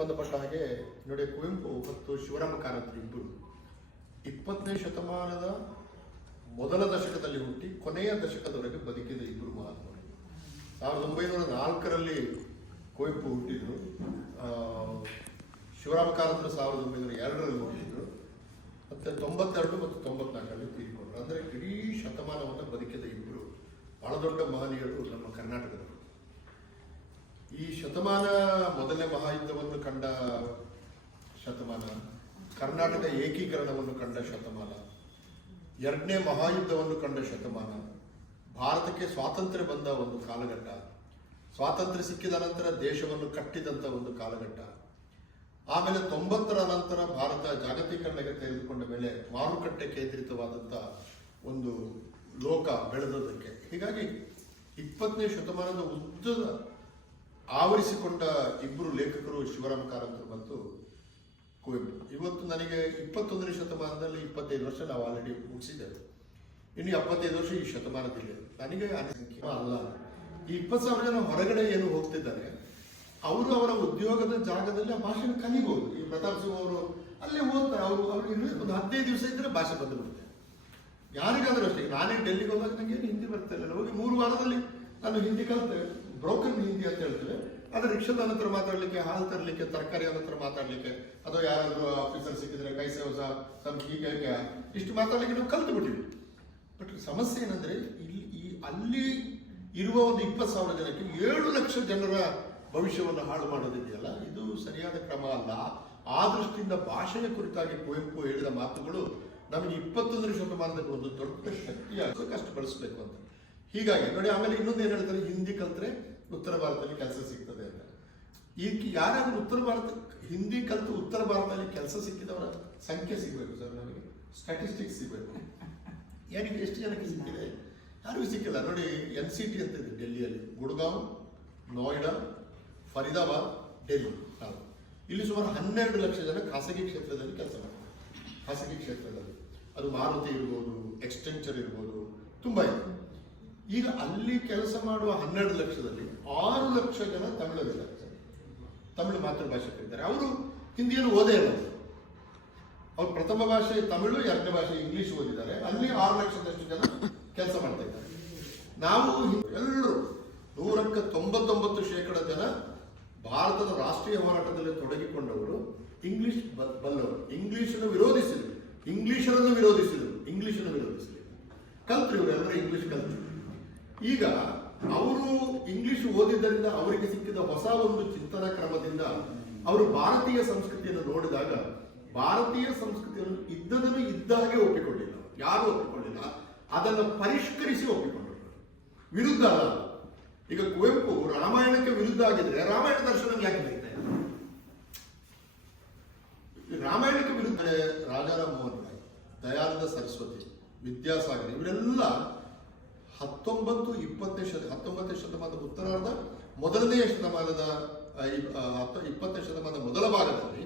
ಸಂಬಂಧಪಟ್ಟ ಹಾಗೆ ನೋಡಿ, ಕುವೆಂಪು ಮತ್ತು ಶಿವರಾಮ ಕಾರಂತರು ಇಬ್ಬರು 20ನೇ ಶತಮಾನದ ಮೊದಲ ದಶಕದಲ್ಲಿ ಹುಟ್ಟಿ ಕೊನೆಯ ದಶಕದವರೆಗೆ ಬದುಕಿದ ಇಬ್ಬರು ಮಹಾತ್ಮರು. 1904ರಲ್ಲಿ ಕುವೆಂಪು ಹುಟ್ಟಿದ್ರು, ಶಿವರಾಮ ಕಾರಂತರು 1902ರಲ್ಲಿ ಹುಟ್ಟಿದ್ರು, ಮತ್ತು 92 ಮತ್ತು 94ರಲ್ಲಿ ತೀರಿಕೊಂಡ್ರು. ಅಂದರೆ ಇಡೀ ಶತಮಾನವನ್ನು ಬದುಕಿದ ಇಬ್ಬರು ಬಹಳ ದೊಡ್ಡ ಮಹನೀಯರು ನಮ್ಮ ಕರ್ನಾಟಕದವರು. ಈ ಶತಮಾನ ಮೊದಲನೇ ಮಹಾಯುದ್ಧವನ್ನು ಕಂಡ ಶತಮಾನ, ಕರ್ನಾಟಕ ಏಕೀಕರಣವನ್ನು ಕಂಡ ಶತಮಾನ, ಎರಡನೇ ಮಹಾಯುದ್ಧವನ್ನು ಕಂಡ ಶತಮಾನ, ಭಾರತಕ್ಕೆ ಸ್ವಾತಂತ್ರ್ಯ ಬಂದ ಒಂದು ಕಾಲಘಟ್ಟ, ಸ್ವಾತಂತ್ರ್ಯ ಸಿಕ್ಕಿದ ನಂತರ ದೇಶವನ್ನು ಕಟ್ಟಿದಂಥ ಒಂದು ಕಾಲಘಟ್ಟ, ಆಮೇಲೆ 90ರ ನಂತರ ಭಾರತ ಜಾಗತೀಕರಣಕ್ಕೆ ತೆಗೆದುಕೊಂಡ ಮೇಲೆ ಮಾರುಕಟ್ಟೆ ಕೇಂದ್ರಿತವಾದಂಥ ಒಂದು ಲೋಕ ಬೆಳೆದದಕ್ಕೆ. ಹೀಗಾಗಿ 20ನೇ ಶತಮಾನದ ಉದ್ದದ ಆವರಿಸಿಕೊಂಡ ಇಬ್ಬರು ಲೇಖಕರು ಶಿವರಾಮ ಕಾರಂತರು ಮತ್ತು ಕುವೆಂಪು. ಇವತ್ತು ನನಗೆ 21ನೇ ಶತಮಾನದಲ್ಲಿ 25 ವರ್ಷ ನಾವು ಆಲ್ರೆಡಿ ಮುಗಿಸಿದ್ದೇವೆ. ಇನ್ನು 75 ವರ್ಷ ಈ ಶತಮಾನದಲ್ಲಿ ನನಗೆ ಅನಿಸಿಕೆ ಅಲ್ಲ. ಈ 20,000 ಜನ ಹೊರಗಡೆ ಏನು ಹೋಗ್ತಿದ್ದಾರೆ, ಅವರು ಅವರ ಉದ್ಯೋಗದ ಜಾಗದಲ್ಲಿ ಆ ಭಾಷೆನ ಕಲಿಬಹುದು. ಈ ಪ್ರತಾಪ್ ಸಿಂಹ ಅವರು ಅಲ್ಲೇ ಓದ್ತಾರೆ, ಅವರು ಒಂದು 15 ದಿವಸ ಇದ್ದರೆ ಭಾಷೆ ಬಂದುಬಿಡುತ್ತೆ. ಯಾರಿಗಾದ್ರೂ ಅಷ್ಟೇ. ನಾನೇ ಡೆಲ್ಲಿಗೆ ಹೋದಾಗ ನನಗೆ ಹಿಂದಿ ಬರ್ತಾ ಇಲ್ಲ, ಹೋಗಿ 3 ವಾರದಲ್ಲಿ ನಾನು ಹಿಂದಿ ಕಲಿತೆ. ಬ್ರೋಕನ್ ಹಿಂದಿ ಅಂತ ಹೇಳ್ತೇವೆ. ಆದರೆ ರಿಕ್ಷಾದ ಹತ್ರ ಮಾತಾಡಲಿಕ್ಕೆ, ಹಾಲು ತರಲಿಕ್ಕೆ, ತರಕಾರಿ ಹತ್ರ ಮಾತಾಡಲಿಕ್ಕೆ, ಅಥವಾ ಯಾರಾದರೂ ಆಫೀಸರ್ ಸಿಕ್ಕಿದ್ರೆ ಕೈಸೆ ಹೊಸ ಹೀಗೆ ಇಷ್ಟು ಮಾತಾಡಲಿಕ್ಕೆ ನಾವು ಕಲ್ತು ಬಿಟ್ಟಿವಿ. ಬಟ್ ಸಮಸ್ಯೆ ಏನಂದ್ರೆ ಅಲ್ಲಿ ಇರುವ ಒಂದು 20,000 ಜನಕ್ಕೆ 7 ಲಕ್ಷ ಜನರ ಭವಿಷ್ಯವನ್ನು ಹಾಳು ಮಾಡೋದಿದೆಯಲ್ಲ, ಇದು ಸರಿಯಾದ ಕ್ರಮ ಅಲ್ಲ. ಆ ದೃಷ್ಟಿಯಿಂದ ಭಾಷೆಯ ಕುರಿತಾಗಿ ಕುವೆಂಪು ಹೇಳಿದ ಮಾತುಗಳು ನಮಗೆ 21ನೇ ಶತಮಾನದಲ್ಲಿ ಒಂದು ದೊಡ್ಡ ಶಕ್ತಿಯಾಗಿ ಕಷ್ಟಪಡಿಸಬೇಕು ಅಂತ. ಹೀಗಾಗಿ ನೋಡಿ, ಆಮೇಲೆ ಇನ್ನೊಂದು ಏನು ಹೇಳ್ತಾರೆ, ಹಿಂದಿ ಕಲ್ತ್ರೆ ಉತ್ತರ ಭಾರತದಲ್ಲಿ ಕೆಲಸ ಸಿಗ್ತದೆ ಅಂತ. ಈಗ ಯಾರಾದ್ರೂ ಹಿಂದಿ ಕಲಿತು ಉತ್ತರ ಭಾರತದಲ್ಲಿ ಕೆಲಸ ಸಿಕ್ಕಿದವರ ಸಂಖ್ಯೆ ಸಿಗಬೇಕು ಸರ್, ನಮಗೆ ಸ್ಟ್ಯಾಟಿಸ್ಟಿಕ್ಸ್ ಸಿಗಬೇಕು. ಯಾರಿಗೆ ಎಷ್ಟು ಜನಕ್ಕೆ ಸಿಕ್ಕಿದೆ? ಯಾರಿಗೂ ಸಿಕ್ಕಿಲ್ಲ. ನೋಡಿ, NCT ಅಂತ ಇದೆ ಡೆಲ್ಲಿಯಲ್ಲಿ, ಗುಡ್ಗಾಂವ್, ನೋಯ್ಡಾ, ಫರೀದಾಬಾದ್, ಡೆಲ್ಲಿ, ಇಲ್ಲಿ ಸುಮಾರು 12 ಲಕ್ಷ ಜನ ಖಾಸಗಿ ಕ್ಷೇತ್ರದಲ್ಲಿ ಕೆಲಸ ಮಾಡ್ತಾರೆ. ಖಾಸಗಿ ಕ್ಷೇತ್ರದಲ್ಲಿ ಅದು ಮಾರುತಿ ಇರ್ಬೋದು, ಎಕ್ಸ್ಟೆನ್ಚರ್ ಇರ್ಬೋದು, ತುಂಬ ಇದೆ. ಈಗ ಅಲ್ಲಿ ಕೆಲಸ ಮಾಡುವ 12 ಲಕ್ಷದಲ್ಲಿ 6 ಲಕ್ಷ ಜನ ತಮಿಳರಿದ್ದಾರೆ, ತಮಿಳು ಮಾತೃಭಾಷೆಗಳಿದ್ದಾರೆ. ಅವರು ಹಿಂದಿಯನ್ನು ಓದೇ ಇಲ್ಲ. ಅವ್ರು ಪ್ರಥಮ ಭಾಷೆ ತಮಿಳು, ಎರಡನೇ ಭಾಷೆ ಇಂಗ್ಲಿಷ್ ಓದಿದ್ದಾರೆ. ಅಲ್ಲಿ 6 ಲಕ್ಷದಷ್ಟು ಜನ ಕೆಲಸ ಮಾಡ್ತಾ ಇದ್ದಾರೆ. ನಾವು ಎಲ್ಲರೂ 100ಕ್ಕೆ 99% ಜನ ಭಾರತದ ರಾಷ್ಟ್ರೀಯ ಹೋರಾಟದಲ್ಲಿ ತೊಡಗಿಕೊಂಡವರು ಇಂಗ್ಲಿಷ್ ಬಲ್ಲವರು. ಇಂಗ್ಲಿಷನ್ನು ವಿರೋಧಿಸಿದರು, ಇಂಗ್ಲಿಷರನ್ನು ವಿರೋಧಿಸಿದರು, ಕಲ್ತ್ರು. ಇವರೆಲ್ಲರೂ ಇಂಗ್ಲಿಷ್ ಕಲ್ತ್ರು. ಈಗ ಅವರು ಇಂಗ್ಲಿಷ್ ಓದಿದ್ದರಿಂದ ಅವರಿಗೆ ಸಿಕ್ಕಿದ ಹೊಸ ಒಂದು ಚಿಂತನಾ ಕ್ರಮದಿಂದ ಅವರು ಭಾರತೀಯ ಸಂಸ್ಕೃತಿಯನ್ನು ನೋಡಿದಾಗ, ಭಾರತೀಯ ಸಂಸ್ಕೃತಿಯನ್ನು ಇದ್ದದನ್ನು ಇದ್ದಾಗೆ ಒಪ್ಪಿಕೊಳ್ಳಿಲ್ಲ, ಯಾರು ಒಪ್ಪಿಕೊಳ್ಳಿಲ್ಲ, ಅದನ್ನು ಪರಿಷ್ಕರಿಸಿ ಒಪ್ಪಿಕೊಂಡರು. ವಿರುದ್ಧ ಅಲ್ಲ. ಈಗ ಕುವೆಂಪು ರಾಮಾಯಣಕ್ಕೆ ವಿರುದ್ಧ ಆಗಿದ್ರೆ ರಾಮಾಯಣ ದರ್ಶನ ಯಾಕೆ ಬೇಕು? ರಾಮಾಯಣಕ್ಕೆ ವಿರುದ್ಧ ರಾಜಾರಾಮ್ ಮೋಹನ್ ರಾಯ್, ದಯಾನಂದ ಸರಸ್ವತಿ, ವಿದ್ಯಾಸಾಗರ್ ಇವರೆಲ್ಲ 19ನೇ ಶತಮಾನದ ಉತ್ತರಾರ್ಧ, ಮೊದಲನೆಯ ಶತಮಾನದ 20ನೇ ಶತಮಾನದ ಮೊದಲ ಭಾಗದಲ್ಲಿ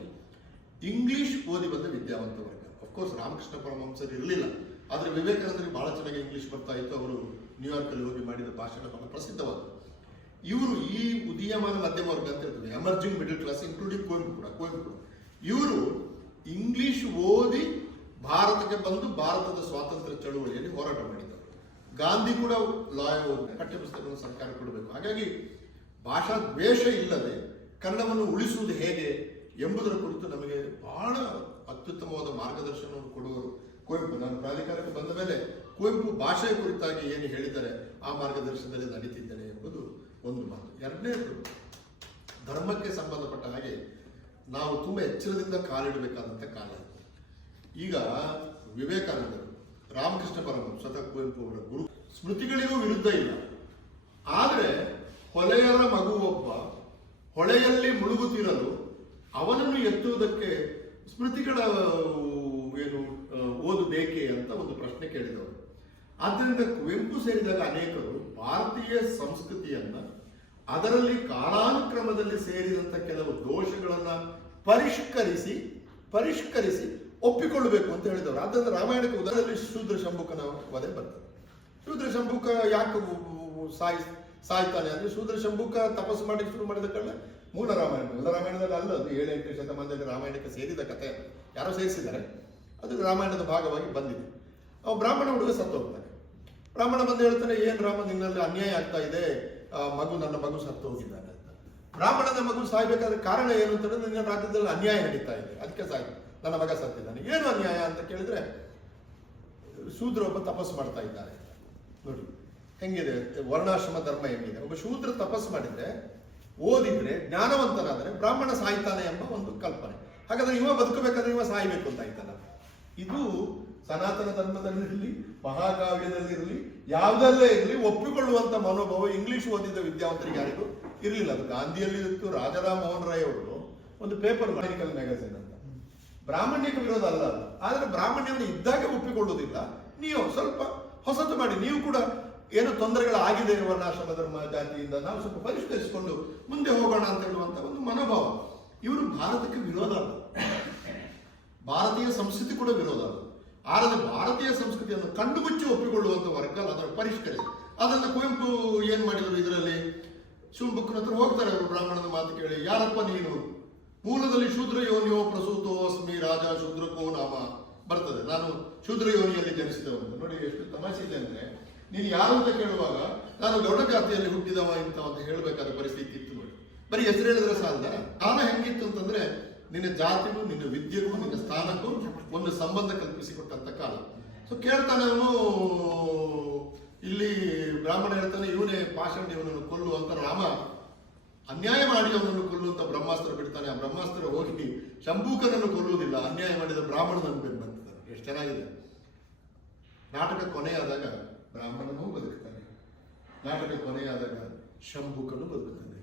ಇಂಗ್ಲಿಷ್ ಓದಿ ಬಂದ ವಿದ್ಯಾವಂತ ವರ್ಗ. ಅಫ್ಕೋರ್ಸ್ ರಾಮಕೃಷ್ಣ ಪರಮಹಂಸರು ಇರಲಿಲ್ಲ, ಆದರೆ ವಿವೇಕಾನಂದರಿಗೆ ಬಹಳ ಚೆನ್ನಾಗಿ ಇಂಗ್ಲಿಷ್ ಬರ್ತಾ ಇತ್ತು. ಅವರು ನ್ಯೂಯಾರ್ಕಲ್ಲಿ ಹೋಗಿ ಮಾಡಿದ ಭಾಷಣ ಬಹಳ ಪ್ರಸಿದ್ಧವಾದರು. ಇವರು ಈ ಉದೀಯಮಾನ ಮಧ್ಯಮ ವರ್ಗ ಅಂತ ಹೇಳ್ತಾರೆ, emerging middle class, including Kuvempu ಇವರು ಇಂಗ್ಲಿಷ್ ಓದಿ ಭಾರತಕ್ಕೆ ಬಂದು ಭಾರತದ ಸ್ವಾತಂತ್ರ್ಯ ಚಳುವಳಿಯಲ್ಲಿ ಹೋರಾಟ ಮಾಡಿದ್ದಾರೆ. ಗಾಂಧಿ ಕೂಡ ಪಠ್ಯಪುಸ್ತಕವನ್ನು ಸರ್ಕಾರ ಕೊಡಬೇಕು. ಹಾಗಾಗಿ ಭಾಷಾ ದ್ವೇಷ ಇಲ್ಲದೆ ಕನ್ನಡವನ್ನು ಉಳಿಸುವುದು ಹೇಗೆ ಎಂಬುದರ ಕುರಿತು ನಮಗೆ ಬಹಳ ಅತ್ಯುತ್ತಮವಾದ ಮಾರ್ಗದರ್ಶನವನ್ನು ಕೊಡುವರು ಕುವೆಂಪು. ನಾನು ಪ್ರಾಧಿಕಾರಕ್ಕೆ ಬಂದ ಮೇಲೆ ಕುವೆಂಪು ಭಾಷೆಯ ಕುರಿತಾಗಿ ಏನು ಹೇಳಿದ್ದಾರೆ ಆ ಮಾರ್ಗದರ್ಶನದಲ್ಲಿ ನಡೀತಿದ್ದೇನೆ ಎಂಬುದು ಒಂದು ಮಾತು. ಎರಡನೇದು, ಧರ್ಮಕ್ಕೆ ಸಂಬಂಧಪಟ್ಟ ಹಾಗೆ ನಾವು ತುಂಬ ಎಚ್ಚರದಿಂದ ಕಾಲಿಡಬೇಕಾದಂಥ ಕಾಲ. ಈಗ ವಿವೇಕಾನಂದರು, ರಾಮಕೃಷ್ಣ ಪರಮಹಂಸ, ಸ್ವತಃ ಕುವೆಂಪು ಅವರ ಗುರು, ಸ್ಮೃತಿಗಳಿಗೂ ವಿರುದ್ಧ ಇಲ್ಲ. ಆದರೆ ಹೊಲೆಯರ ಮಗುವೊಬ್ಬ ಹೊಳೆಯಲ್ಲಿ ಮುಳುಗುತ್ತಿರಲು ಅವನನ್ನು ಎತ್ತುವುದಕ್ಕೆ ಸ್ಮೃತಿಗಳ ಏನು ಓದು ಬೇಕೇ ಅಂತ ಒಂದು ಪ್ರಶ್ನೆ ಕೇಳಿದವರು. ಆದ್ದರಿಂದ ಕುವೆಂಪು ಸೇರಿದಾಗ ಅನೇಕರು ಭಾರತೀಯ ಸಂಸ್ಕೃತಿಯನ್ನ, ಅದರಲ್ಲಿ ಕಾಲಾನುಕ್ರಮದಲ್ಲಿ ಸೇರಿದಂಥ ಕೆಲವು ದೋಷಗಳನ್ನ ಪರಿಷ್ಕರಿಸಿ ಒಪ್ಪಿಕೊಳ್ಳಬೇಕು ಅಂತ ಹೇಳಿದವರು. ಆದ್ದರಿಂದ ರಾಮಾಯಣಕ್ಕೆ ಉದಾಹರಣೆಯಲ್ಲಿ ಶೂದ್ರ ಶಂಭುಕನ ವಧೆ ಬರ್ತದೆ. ಶೂದ್ರ ಶಂಭುಕ ಯಾಕೆ ಸಾಯ್ತಾನೆ ಅಂದ್ರೆ, ಶೂದ್ರ ಶಂಭುಕ ತಪಸ್ಸು ಮಾಡಿ ಶುರು ಮಾಡಿದ ಕಾರಣ ಮೂಲ ರಾಮಾಯಣದಲ್ಲಿ ಅಲ್ಲ, ಅದು 7-8 ಶತಮಾನದಲ್ಲಿ ರಾಮಾಯಣಕ್ಕೆ ಸೇರಿದ ಕಥೆ, ಯಾರೋ ಸೇರಿಸಿದ್ದಾರೆ, ಅದು ರಾಮಾಯಣದ ಭಾಗವಾಗಿ ಬಂದಿದೆ. ಅವ ಬ್ರಾಹ್ಮಣ ಹುಡುಗ ಸತ್ತು ಹೋಗ್ತಾನೆ. ಬ್ರಾಹ್ಮಣ ಬಂದು ಹೇಳ್ತಾನೆ, ಏನ್ ರಾಮ ನಿನ್ನಲ್ಲಿ ಅನ್ಯಾಯ ಆಗ್ತಾ ಇದೆ, ನನ್ನ ಮಗು ಸತ್ತು ಹೋಗಿದ್ದಾನೆ ಅಂತ. ಬ್ರಾಹ್ಮಣನ ಮಗು ಸಾಯ್ಬೇಕಾದ್ರೆ ಕಾರಣ ಏನು ಅಂತಂದ್ರೆ, ನಿನ್ನ ರಾಜ್ಯದಲ್ಲಿ ಅನ್ಯಾಯ ನಡೀತಾ ಇದೆ, ಅದಕ್ಕೆ ನನ್ನ ಮಗ ಸತ್ತಿದ್ದಾನೆ. ಏನು ಅನ್ಯಾಯ ಅಂತ ಕೇಳಿದ್ರೆ, ಶೂದ್ರ ಒಬ್ಬ ತಪಸ್ಸು ಮಾಡ್ತಾ ಇದ್ದಾರೆ. ನೋಡಿ ಹೆಂಗಿದೆ ವರ್ಣಾಶ್ರಮ ಧರ್ಮ ಹೆಂಗಿದೆ. ಒಬ್ಬ ಶೂದ್ರ ತಪಸ್ಸು ಮಾಡಿದ್ರೆ, ಓದಿದ್ರೆ, ಜ್ಞಾನವಂತನಾದ್ರೆ ಬ್ರಾಹ್ಮಣ ಸಾಯ್ತಾನೆ ಎಂಬ ಒಂದು ಕಲ್ಪನೆ. ಹಾಗಾದ್ರೆ ಇವ ಬದುಕಬೇಕಾದ್ರೆ ಇವ ಸಾಯ್ಬೇಕು ಅಂತ ಆಯ್ತಲ್ಲ. ಇದು ಸನಾತನ ಧರ್ಮದಲ್ಲಿರಲಿ, ಮಹಾಕಾವ್ಯದಲ್ಲಿರಲಿ, ಯಾವುದಲ್ಲೇ ಇರಲಿ ಒಪ್ಪಿಕೊಳ್ಳುವಂತ ಮನೋಭಾವ ಇಂಗ್ಲಿಷ್ ಓದಿದ ವಿದ್ಯಾವಂತರಿಗೆ ಯಾರಿಗೂ ಇರಲಿಲ್ಲ. ಅದು ಗಾಂಧಿಯಲ್ಲಿ ಇತ್ತು. ರಾಜಾರಾಮ್ ಮೋಹನ್ ರಾಯ್ ಅವರು ಒಂದು ಪೇಪರ್ ಕ್ರಾನಿಕಲ್ ಮ್ಯಾಗಝಿನ್ ಅಂತ. ಬ್ರಾಹ್ಮಣ್ಯಕ್ಕೆ ವಿರೋಧ ಅಲ್ಲ, ಆದ್ರೆ ಬ್ರಾಹ್ಮಣ್ಯವನ್ನು ಇದ್ದಾಗ ಒಪ್ಪಿಕೊಳ್ಳುವುದಿಲ್ಲ. ನೀವು ಸ್ವಲ್ಪ ಹೊಸತು ಮಾಡಿ, ನೀವು ಕೂಡ ಏನು ತೊಂದರೆಗಳಾಗಿದೆ ವರ್ಣಾಶ್ರಮ ಧರ್ಮ ಜಾತಿಯಿಂದ, ನಾವು ಸ್ವಲ್ಪ ಪರಿಷ್ಕರಿಸಿಕೊಂಡು ಮುಂದೆ ಹೋಗೋಣ ಅಂತ ಹೇಳುವಂತ ಒಂದು ಮನೋಭಾವ. ಇವರು ಭಾರತಕ್ಕೆ ವಿರೋಧ ಅಲ್ಲ, ಭಾರತೀಯ ಸಂಸ್ಕೃತಿ ಕೂಡ ವಿರೋಧ ಅಲ್ಲ. ಆದರೆ ಭಾರತೀಯ ಸಂಸ್ಕೃತಿಯನ್ನು ಕಂಡು ಮುಚ್ಚಿ ಒಪ್ಪಿಕೊಳ್ಳುವಂತ ವರ್ಗ ಅದನ್ನು ಪರಿಷ್ಕರಿಸಿ. ಅದನ್ನ ಕುವೆಂಪು ಏನ್ ಮಾಡಿದ್ರು, ಇದರಲ್ಲಿ ಶಿವಬುಕ್ಕನ ಹತ್ರ ಹೋಗ್ತಾರೆ ಅವರು, ಬ್ರಾಹ್ಮಣನ ಮಾತು ಕೇಳಿ, ಯಾರಪ್ಪ ನೀನು, ಮೂಲದಲ್ಲಿ ಶೂದ್ರ ಯೋನಿಯೋ ಪ್ರಸೂತೋ ಅಸ್ಮಿ ರಾಜ ಶೂದ್ರಕೋ ನಾಮ ಬರ್ತದೆ, ನಾನು ಶೂದ್ರ ಯೋನಿಯಲ್ಲಿ ಜನಿಸಿದವನು. ನೋಡಿ ಎಷ್ಟು ತಮಾಷೆ ಇದೆ ಅಂದ್ರೆ, ನೀನು ಯಾರು ಅಂತ ಕೇಳುವಾಗ ನಾನು ದೊಡ್ಡ ಜಾತಿಯಲ್ಲಿ ಹುಟ್ಟಿದವ ಅಂತ ಹೇಳ್ಬೇಕಾದ ಪರಿಸ್ಥಿತಿ ಇತ್ತು. ನೋಡಿ, ಬರೀ ಹೆಸರು ಹೇಳಿದ್ರೆ ಸಾಲದ. ಕಾಲ ಹೆಂಗಿತ್ತು ಅಂತಂದ್ರೆ, ನಿನ್ನ ಜಾತಿಗೂ ನಿನ್ನ ವಿದ್ಯೆಗೂ ನಿನ್ನ ಸ್ಥಾನಕ್ಕೂ ಒಂದು ಸಂಬಂಧ ಕಲ್ಪಿಸಿಕೊಟ್ಟಂತ ಕಾಲ. ಸೊ ಕೇಳ್ತಾನೆ ಅವನು, ಇಲ್ಲಿ ಬ್ರಾಹ್ಮಣ ಹೇಳ್ತಾನೆ, ಇವನೇ ಪಾಷಂಡ, ಇವನನ್ನು ಕೊಲ್ಲು ಅಂತ. ರಾಮ ಅನ್ಯಾಯ ಮಾಡಿ ಅವನನ್ನು ಕೊಲ್ಲುವಂತ ಬ್ರಹ್ಮಾಸ್ತ್ರ ಬಿಡ್ತಾನೆ. ಆ ಬ್ರಹ್ಮಾಸ್ತ್ರ ಹೋಗಿ ಶಂಭೂಕನನ್ನು ಕೊಲ್ಲುವುದಿಲ್ಲ, ಅನ್ಯಾಯ ಮಾಡಿದ ಬ್ರಾಹ್ಮಣನನ್ನು ಬಂದಿದ್ದಾನೆ. ಎಷ್ಟು ಚೆನ್ನಾಗಿದೆ. ನಾಟಕ ಕೊನೆಯಾದಾಗ ಬ್ರಾಹ್ಮಣನೂ ಬದುಕ್ತಾನೆ, ನಾಟಕ ಕೊನೆಯಾದಾಗ ಶಂಭೂಕನು ಬದುಕ್ತಾನೆ,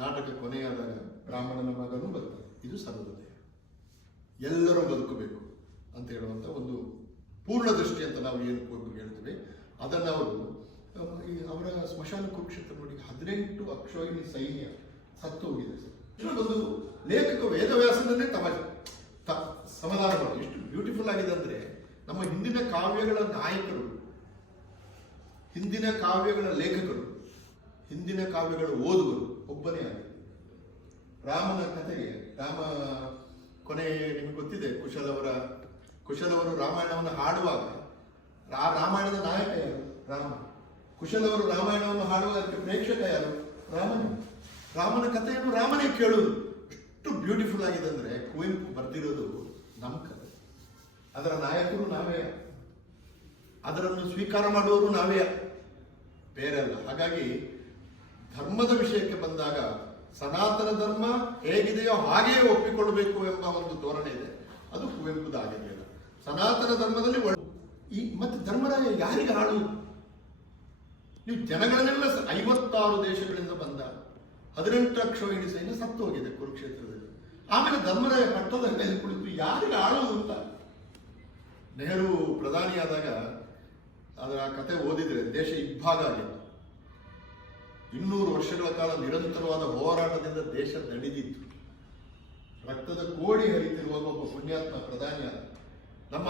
ನಾಟಕ ಕೊನೆಯಾದಾಗ ಬ್ರಾಹ್ಮಣನ ಮಗನೂ ಬದುಕ್ತಾನೆ. ಇದು ಸರ್ವೋದಯ, ಎಲ್ಲರೂ ಬದುಕಬೇಕು ಅಂತ ಹೇಳುವಂತ ಒಂದು ಪೂರ್ಣ ದೃಷ್ಟಿ ಅಂತ ನಾವು ಏನು ಹೇಳ್ತೀವಿ. ಅದನ್ನು ಅವರು ಅವರ ಸ್ಮಶಾನ ಕುರುಕ್ಷೇತ್ರ ನೋಡಿ, 18 ಅಕ್ಷೋಹಿಣಿ ಸೈನ್ಯ ಸತ್ತು ಹೋಗಿದೆ. ಒಂದು ಲೇಖಕ ವೇದವ್ಯಾಸನನ್ನೇ ಸಮಾಧಾನ ಮಾಡೋದು ಎಷ್ಟು ಬ್ಯೂಟಿಫುಲ್ ಆಗಿದೆ ಅಂದ್ರೆ, ನಮ್ಮ ಹಿಂದಿನ ಕಾವ್ಯಗಳ ನಾಯಕರು, ಹಿಂದಿನ ಕಾವ್ಯಗಳ ಲೇಖಕರು, ಹಿಂದಿನ ಕಾವ್ಯಗಳ ಓದುಗರು ಒಬ್ಬನೇ ಆಗಿದೆ. ರಾಮನ ಕಥೆಗೆ, ರಾಮ ಕೊನೆ ನಿಮ್ಗೆ ಗೊತ್ತಿದೆ, ಕುಶಲವರು ರಾಮಾಯಣವನ್ನು ಹಾಡುವಾಗ ರಾಮಾಯಣದ ನಾಯಕ ಯಾರು? ರಾಮ. ಕುಶಲವರು ರಾಮಾಯಣವನ್ನು ಹಾಡುವ ಪ್ರೇಕ್ಷಕ ಯಾರು? ರಾಮನ ಕಥೆಯನ್ನು ರಾಮನೇ ಕೇಳುವುದು. ಎಷ್ಟು ಬ್ಯೂಟಿಫುಲ್ ಆಗಿದೆ ಅಂದ್ರೆ, ಕುವೆಂಪು ಬರೆದಿರೋದು ನಮ್ಮ ಕಥೆ, ಅದರ ನಾಯಕರು ನಾವೇ, ಅದರನ್ನು ಸ್ವೀಕಾರ ಮಾಡುವವರು ನಾವೇ, ಬೇರೆ ಅಲ್ಲ. ಹಾಗಾಗಿ ಧರ್ಮದ ವಿಷಯಕ್ಕೆ ಬಂದಾಗ ಸನಾತನ ಧರ್ಮ ಹೇಗಿದೆಯೋ ಹಾಗೆಯೇ ಒಪ್ಪಿಕೊಳ್ಳಬೇಕು ಎಂಬ ಒಂದು ಧೋರಣೆ ಇದೆ. ಅದು ಕುವೆಂಪುದ ಆಗಿದೆಯಲ್ಲ. ಸನಾತನ ಧರ್ಮದಲ್ಲಿ ಮತ್ತೆ ಧರ್ಮರಾಯ ಯಾರಿಗೆ ಆಳುವುದು? ನೀವು ಜನಗಳನ್ನೆಲ್ಲ 56 ದೇಶಗಳಿಂದ ಬಂದ 18 ಅಕ್ಷೋಹಿಣಿ ಸೈನ್ಯ ಸತ್ತು ಹೋಗಿದೆ ಕುರುಕ್ಷೇತ್ರದಲ್ಲಿ. ಆಮೇಲೆ ಧರ್ಮರಾಯ ಪಟ್ಟದ ಮೇಲೆ ಕುಳಿತು ಯಾರಿಗೆ ಆಳುವುದು ಅಂತ. ನೆಹರು ಪ್ರಧಾನಿಯಾದಾಗ ಅದರ ಕತೆ ಓದಿದ್ರೆ ದೇಶ ಇಬ್ಬಾಗ ಆಗಿತ್ತು. 200 ವರ್ಷಗಳ ಕಾಲ ನಿರಂತರವಾದ ಹೋರಾಟದಿಂದ ದೇಶ ನಡೆದಿತ್ತು. ರಕ್ತದ ಕೋಡಿ ಹರಿತಿರುವಾಗ ಒಬ್ಬ ಪುಣ್ಯಾತ್ಮ ಪ್ರಧಾನಿಯಾದ. ನಮ್ಮ